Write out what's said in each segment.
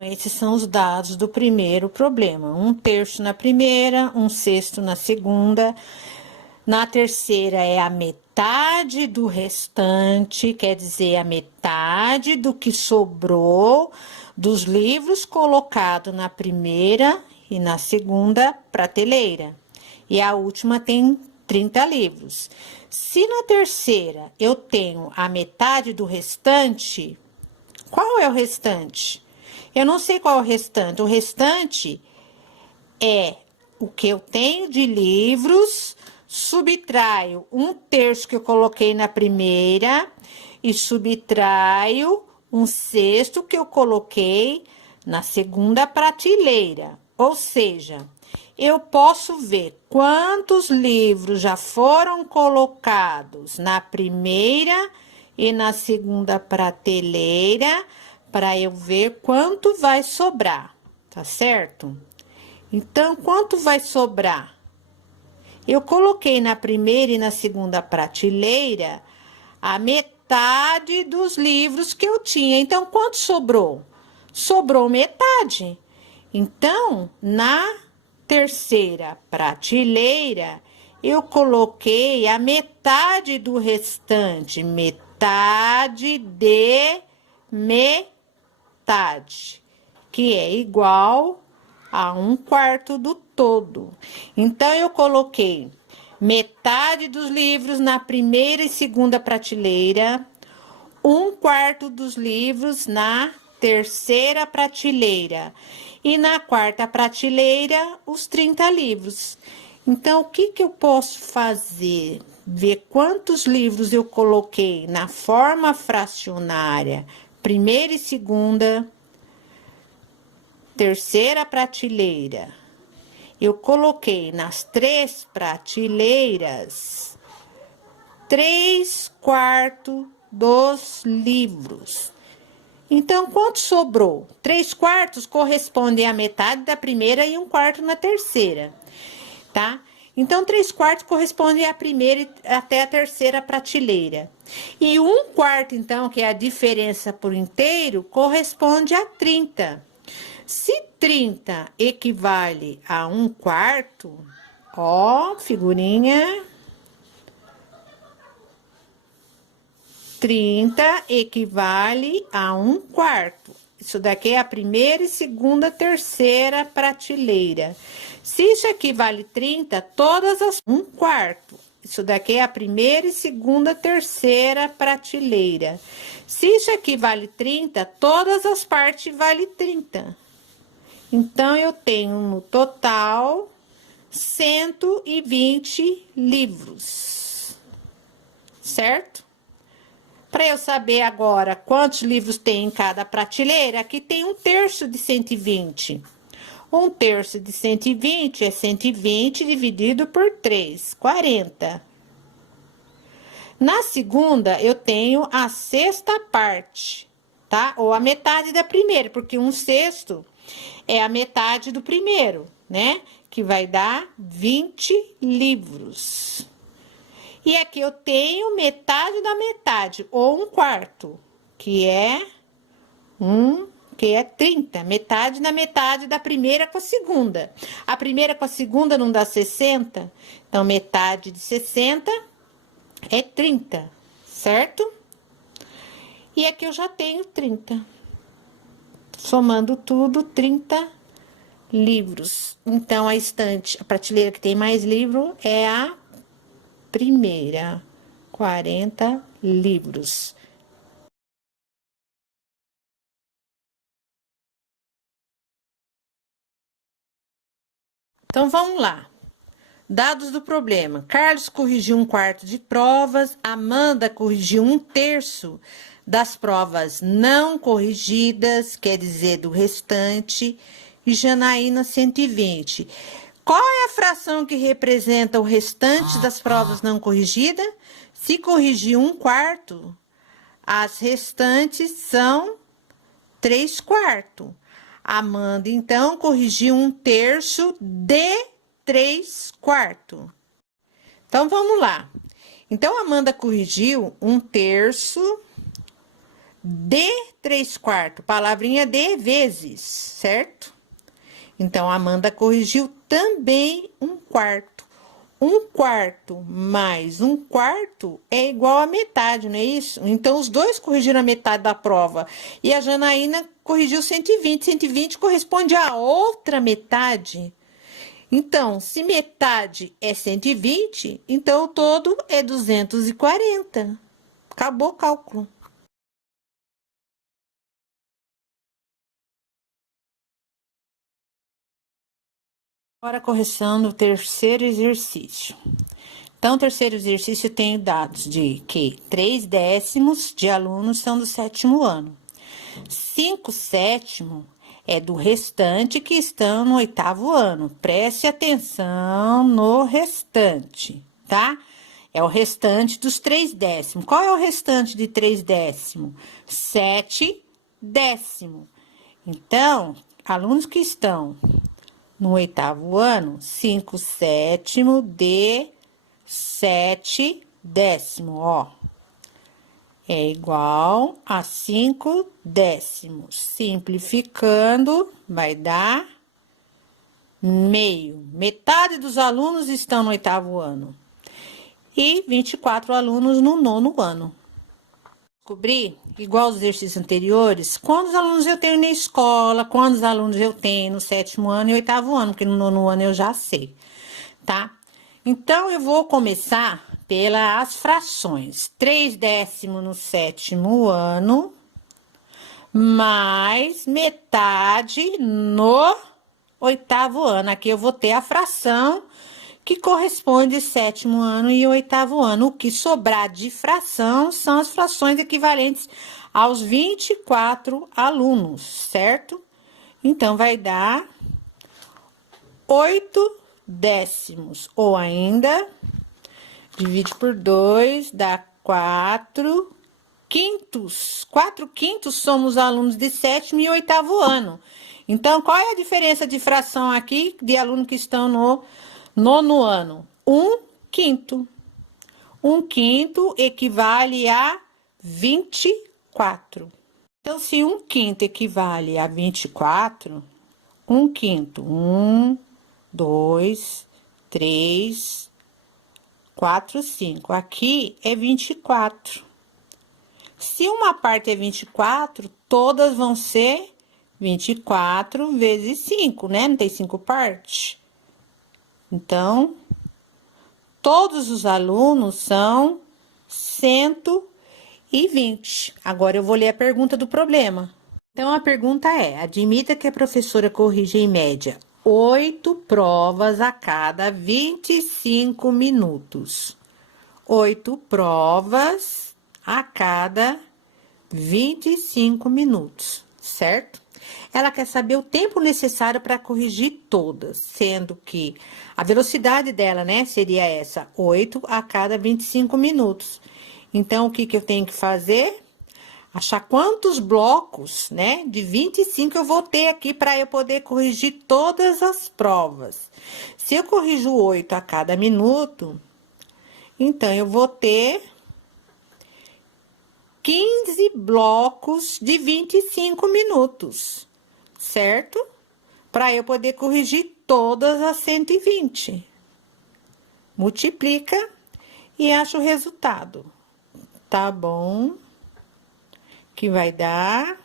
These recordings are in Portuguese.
Esses são os dados do primeiro problema. 1/3 na primeira, 1/6 na segunda. Na terceira é a metade do restante, quer dizer, a metade do que sobrou dos livros colocados na primeira e na segunda prateleira. E a última tem 30 livros. Se na terceira eu tenho a metade do restante, qual é o restante? Eu não sei qual é o restante. O restante é o que eu tenho de livros, subtraio 1/3 que eu coloquei na primeira e subtraio 1/6 que eu coloquei na segunda prateleira. Ou seja, eu posso ver quantos livros já foram colocados na primeira e na segunda prateleira, para eu ver quanto vai sobrar, tá certo? Então, quanto vai sobrar? Eu coloquei na primeira e na segunda prateleira a metade dos livros que eu tinha. Então, quanto sobrou? Sobrou metade. Então, na terceira prateleira, eu coloquei a metade do restante, metade de metade, que é igual a 1/4 do todo. Então, eu coloquei metade dos livros na primeira e segunda prateleira, 1/4 dos livros na terceira prateleira e na quarta prateleira os 30 livros. Então, o que eu posso fazer? Ver quantos livros eu coloquei na forma fracionária, primeira e segunda, terceira prateleira. Eu coloquei nas 3 prateleiras 3/4 dos livros. Então, quanto sobrou? 3/4 corresponde à metade da primeira e 1/4 na terceira, tá? Então, 3/4 corresponde à primeira até a terceira prateleira. E 1/4, então, que é a diferença por inteiro, corresponde a 30. Se 30 equivale a 1/4, ó, figurinha. 30 equivale a 1/4. Isso daqui é a primeira e segunda, terceira prateleira. Se isso equivale a 30, todas as 1/4. Isso daqui é a primeira e segunda, terceira prateleira. Se isso equivale a 30, todas as partes valem 30. Então, eu tenho no total 120 livros, certo? Para eu saber agora quantos livros tem em cada prateleira, aqui tem 1/3 de 120. 1/3 de 120 é 120 dividido por 3, 40. Na segunda, eu tenho a sexta parte, tá? Ou a metade da primeira, porque 1/6 é a metade do primeiro, né? Que vai dar 20 livros. E aqui eu tenho metade da metade, ou 1/4, que é 30. Metade da metade da primeira com a segunda. A primeira com a segunda não dá 60, então metade de 60 é 30, certo? E aqui eu já tenho 30. Somando tudo, 30 livros. Então, a estante, a prateleira que tem mais livro é a primeira, 40 livros. Então, vamos lá. Dados do problema. Carlos corrigiu 1/4 de provas, Amanda corrigiu 1/3 das provas não corrigidas, quer dizer, do restante, e Janaína 120. Qual é a fração que representa o restante das provas não corrigidas? Se corrigir 1/4, as restantes são 3/4. Amanda, então, corrigiu 1/3 de 3/4. Então, vamos lá. Então, Amanda corrigiu 1/3 de 3/4, palavrinha de vezes, certo? Então, a Amanda corrigiu também 1/4. 1/4 mais 1/4 é igual a metade, não é isso? Então, os dois corrigiram a metade da prova. E a Janaína corrigiu 120. 120 corresponde à outra metade. Então, se metade é 120, então o todo é 240. Acabou o cálculo. Agora, a correção do terceiro exercício. Então, o terceiro exercício tem dados de que 3/10 de alunos são do 7º ano. 5/7 é do restante que estão no 8º ano. Preste atenção no restante, tá? É o restante dos 3/10. Qual é o restante de 3/10? 7/10. Então, alunos que estão no 8º ano, 5/7 de 7/10, ó. É igual a 5/10. Simplificando, vai dar meio. Metade dos alunos estão no 8º ano. E 24 alunos no 9º ano. Descobri, igual aos exercícios anteriores, quantos alunos eu tenho na escola, quantos alunos eu tenho no 7º ano e 8º ano, porque no 9º ano eu já sei, tá? Então, eu vou começar pelas frações. 3/10 no 7º ano, mais metade no 8º ano. Aqui eu vou ter a fração que corresponde 7º ano e 8º ano. O que sobrar de fração são as frações equivalentes aos 24 alunos, certo? Então, vai dar 8/10, ou ainda, divide por 2, dá 4/5. 4/5 somos alunos de 7º e 8º ano. Então, qual é a diferença de fração aqui de alunos que estão no 9º ano? 1/5. 1/5 equivale a 24. Então, se 1/5 equivale a 24, 1/5, 1, 2, 3, 4, 5. Aqui é 24. Se uma parte é 24, todas vão ser 24 vezes 5, né? Não tem 5 partes? Então, todos os alunos são 120. Agora, eu vou ler a pergunta do problema. Então, a pergunta é: admita que a professora corrige em média 8 provas a cada 25 minutos. 8 provas a cada 25 minutos, certo? Ela quer saber o tempo necessário para corrigir todas, sendo que a velocidade dela, né, seria essa, 8 a cada 25 minutos. Então, o que que eu tenho que fazer? Achar quantos blocos, né, de 25 eu vou ter aqui para eu poder corrigir todas as provas. Se eu corrijo 8 a cada minuto, então eu vou ter 15 blocos de 25 minutos, certo? Para eu poder corrigir todas as 120. Multiplica e acha o resultado. Tá bom? Que vai dar.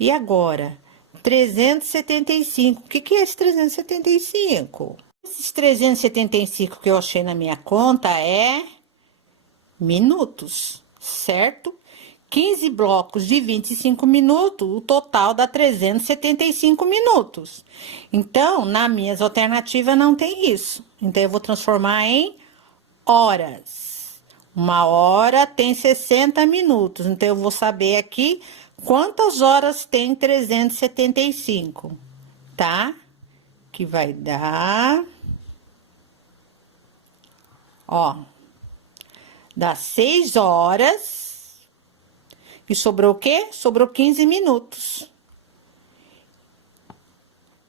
E agora? 375. O que que é esse 375? Esses 375 que eu achei na minha conta é minutos, certo? 15 blocos de 25 minutos, o total dá 375 minutos. Então, nas minhas alternativas não tem isso. Então, eu vou transformar em horas. Uma hora tem 60 minutos. Então, eu vou saber aqui quantas horas tem 375, tá? Que vai dar... Ó, dá 6 horas. E sobrou o quê? Sobrou 15 minutos.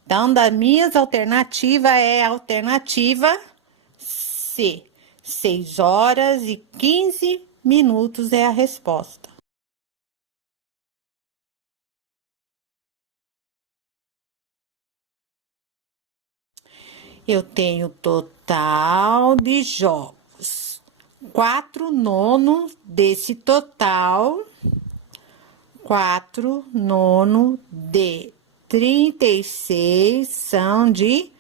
Então, das minhas alternativas é a alternativa C. 6 horas e 15 minutos é a resposta. eu tenho total de jogos. 4 nonos desse total, 4 nonos de 36 são de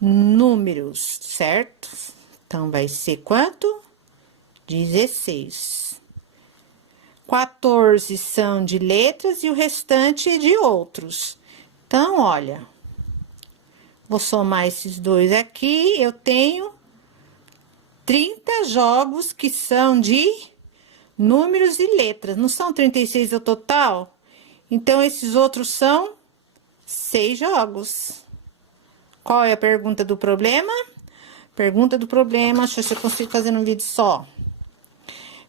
números, certo? Então, vai ser quanto? 16. 14 são de letras e o restante é de outros. Então, olha, vou somar esses dois aqui, eu tenho 30 jogos que são de números e letras. Não são 36 o total? Então, esses outros são 6 jogos. Qual é a pergunta do problema? Pergunta do problema, deixa eu ver se eu consigo fazer num vídeo só.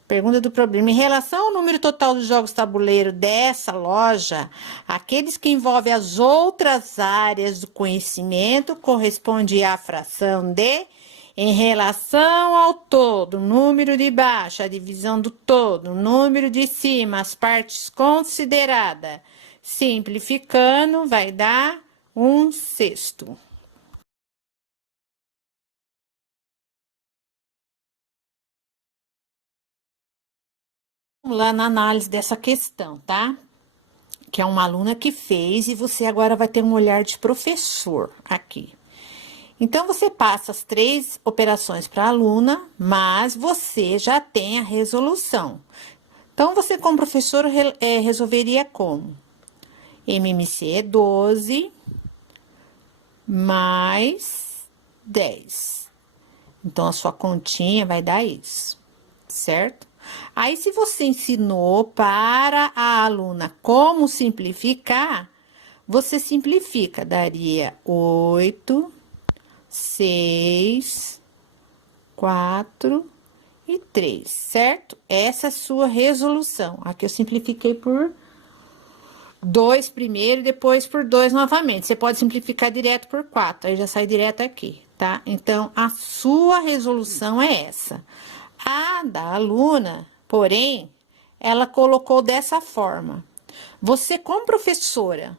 Pergunta do problema. Em relação ao número total dos jogos tabuleiro dessa loja, aqueles que envolvem as outras áreas do conhecimento corresponde à fração de em relação ao todo, número de baixo, a divisão do todo, número de cima, as partes consideradas. Simplificando, vai dar 1/6. Vamos lá na análise dessa questão, tá? Que é uma aluna que fez e você agora vai ter um olhar de professor aqui. Então, você passa as 3 operações para a aluna, mas você já tem a resolução. Então, você como professor resolveria como? MMC é 12 mais 10. Então, a sua continha vai dar isso, certo? Aí, se você ensinou para a aluna como simplificar, você simplifica, daria 8, 6, 4 e 3, certo? Essa é a sua resolução. Aqui eu simplifiquei por 2 primeiro e depois por 2 novamente. Você pode simplificar direto por 4, aí já sai direto aqui, tá? Então, a sua resolução é essa. A da aluna, porém, ela colocou dessa forma. Você, como professora,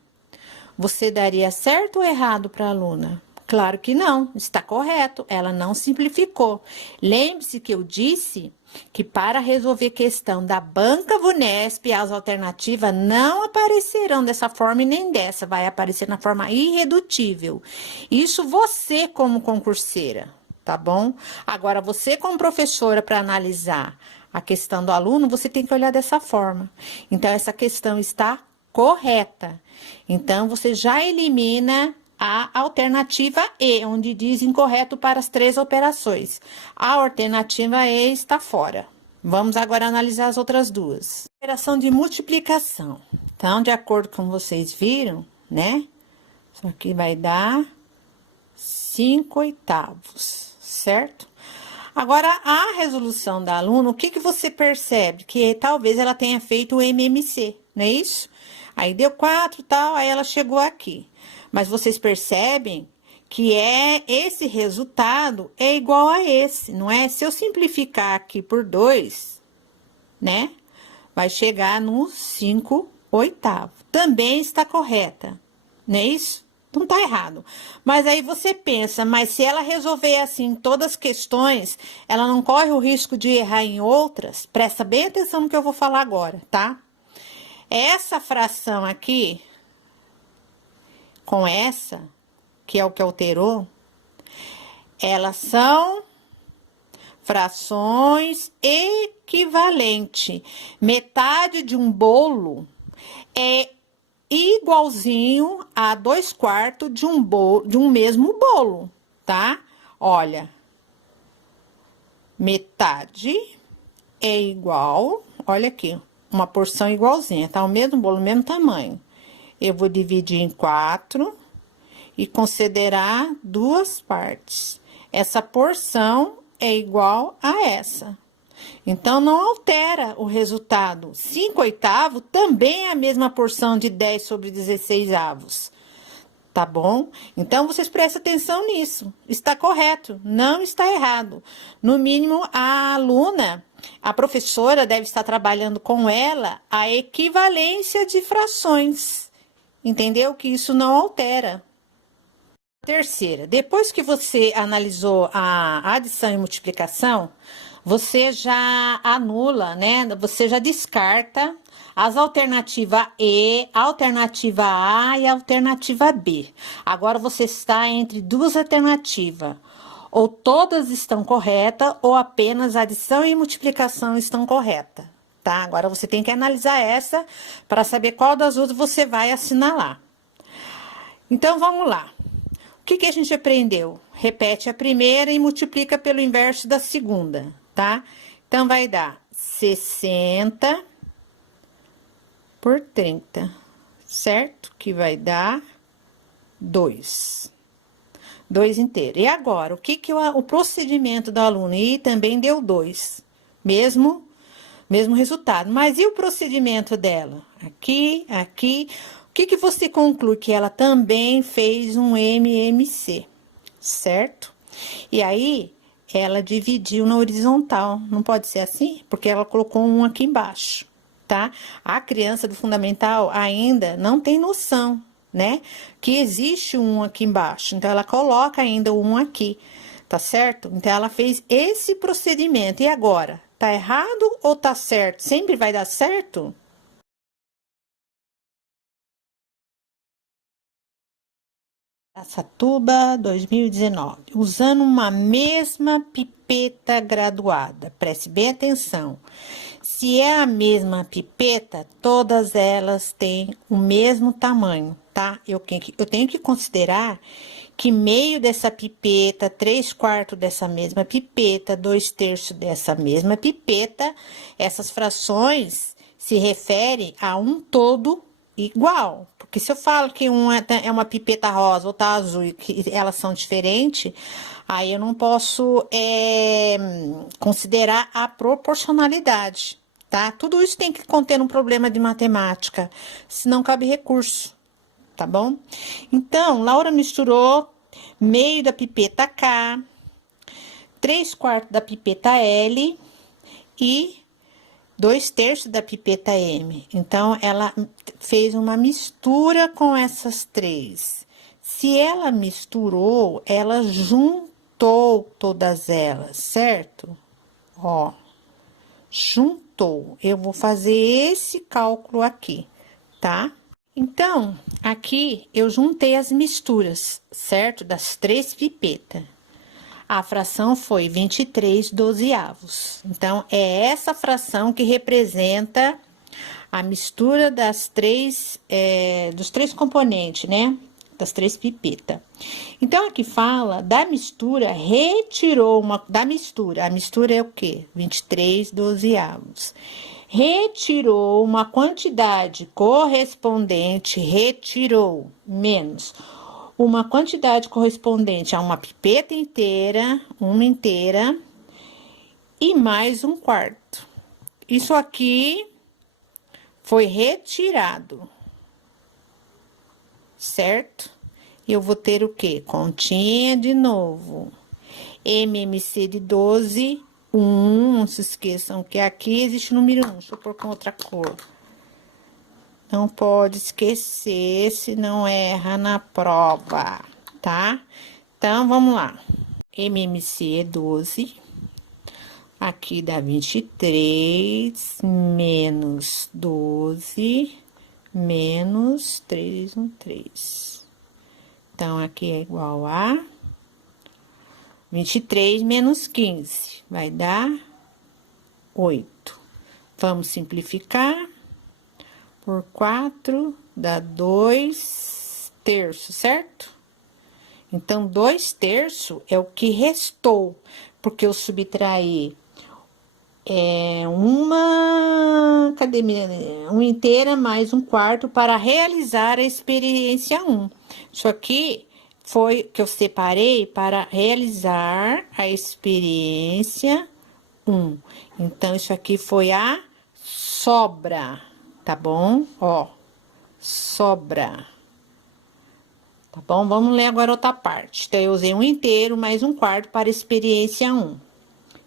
você daria certo ou errado para a aluna? Claro que não, está correto, ela não simplificou. Lembre-se que eu disse que para resolver questão da banca Vunesp, as alternativas não aparecerão dessa forma e nem dessa, vai aparecer na forma irredutível. Isso você como concurseira, tá bom? Agora, você como professora, para analisar a questão do aluno, você tem que olhar dessa forma. Então, essa questão está correta. Então, você já elimina a alternativa E, onde diz incorreto para as 3 operações. A alternativa E está fora. Vamos agora analisar as outras duas. Operação de multiplicação. Então, de acordo com vocês viram, né? Isso aqui vai dar 5/8, certo? Agora, a resolução da aluna, o que você percebe? Que talvez ela tenha feito o MMC, não é isso? Aí deu 4 e tal, aí ela chegou aqui. Mas vocês percebem que esse resultado é igual a esse, não é? Se eu simplificar aqui por 2, né? Vai chegar no 5/8. Também está correta, não é isso? Não tá errado. Mas aí você pensa, mas se ela resolver assim todas as questões, ela não corre o risco de errar em outras? Presta bem atenção no que eu vou falar agora, tá? Essa fração aqui, com essa, que é o que alterou, elas são frações equivalentes. Metade de um bolo é igualzinho a 2/4 de um mesmo bolo, tá? Olha, metade é igual, olha aqui, uma porção igualzinha, tá? O mesmo bolo, o mesmo tamanho. Eu vou dividir em 4 e considerar 2 partes. Essa porção é igual a essa. Então, não altera o resultado. 5/8 também é a mesma porção de 10/16. Tá bom? Então, vocês prestem atenção nisso. Está correto, não está errado. No mínimo, a aluna, a professora deve estar trabalhando com ela a equivalência de frações. Entendeu? Que isso não altera. Terceira, depois que você analisou a adição e multiplicação, você já anula, né? Você já descarta as alternativas E, alternativa A e alternativa B. Agora você está entre duas alternativas. Ou todas estão corretas, ou apenas adição e multiplicação estão corretas, tá? Agora você tem que analisar essa para saber qual das outras você vai assinalar. Então, vamos lá. O que a gente aprendeu? Repete a primeira e multiplica pelo inverso da segunda, tá? Então, vai dar 60 por 30, certo? Que vai dar 2. 2 inteiro. E agora, o procedimento do aluno? E também deu 2. Mesmo resultado. Mas e o procedimento dela? Aqui, aqui. O que você conclui? Que ela também fez um MMC, certo? E aí, ela dividiu na horizontal. Não pode ser assim? Porque ela colocou um aqui embaixo, tá? A criança do fundamental ainda não tem noção, né? Que existe um aqui embaixo. Então, ela coloca ainda um aqui, tá certo? Então, ela fez esse procedimento. E agora? Tá errado ou tá certo? Sempre vai dar certo? Araçatuba 2019, usando uma mesma pipeta graduada. Preste bem atenção. Se é a mesma pipeta, todas elas têm o mesmo tamanho, tá? Eu tenho que considerar que meio dessa pipeta, 3/4 dessa mesma pipeta, 2/3 dessa mesma pipeta, essas frações se referem a um todo igual. Porque se eu falo que uma é uma pipeta rosa ou tá azul e que elas são diferentes, aí eu não posso considerar a proporcionalidade, tá? Tudo isso tem que conter um problema de matemática, senão cabe recurso, tá bom? Então, Laura misturou meio da pipeta K, 3/4 da pipeta L e 2/3 da pipeta M. Então, ela fez uma mistura com essas três. Se ela misturou, ela juntou todas elas, certo? Ó, juntou. Eu vou fazer esse cálculo aqui, tá? Então, aqui eu juntei as misturas, certo? Das três pipetas. A fração foi 23/12. Então, é essa fração que representa a mistura dos três componentes, né? Das três pipetas. Então, aqui fala da mistura, retirou da mistura. A mistura é o quê? 23/12. Retirou uma quantidade correspondente, retirou menos uma quantidade correspondente a uma pipeta inteira, uma inteira, e mais 1/4. Isso aqui foi retirado, certo? Eu vou ter o quê? Continha de novo. MMC de 12, 1. Não se esqueçam que aqui existe o número 1. Deixa eu pôr com outra cor. Não pode esquecer, se não erra na prova, tá? Então, vamos lá. MMC é 12. Aqui dá 23, menos 12, menos 3, 1, 3. Então, aqui é igual a 23 menos 15, vai dar 8. Vamos simplificar. Por 4, dá 2/3, certo? Então, 2/3 é o que restou, porque eu subtraí uma inteira mais 1/4 para realizar a experiência 1. Isso aqui foi que eu separei para realizar a experiência 1. Então, isso aqui foi a sobra. Tá bom? Ó, sobra. Tá bom? Vamos ler agora outra parte. Então, eu usei 1 inteiro mais 1/4 para experiência 1.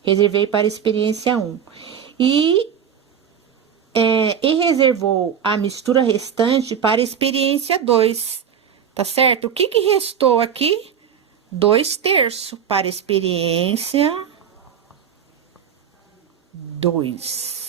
Reservei para experiência 1. E reservou a mistura restante para experiência 2. tá certo? O que que restou aqui? 2/3 para experiência 2.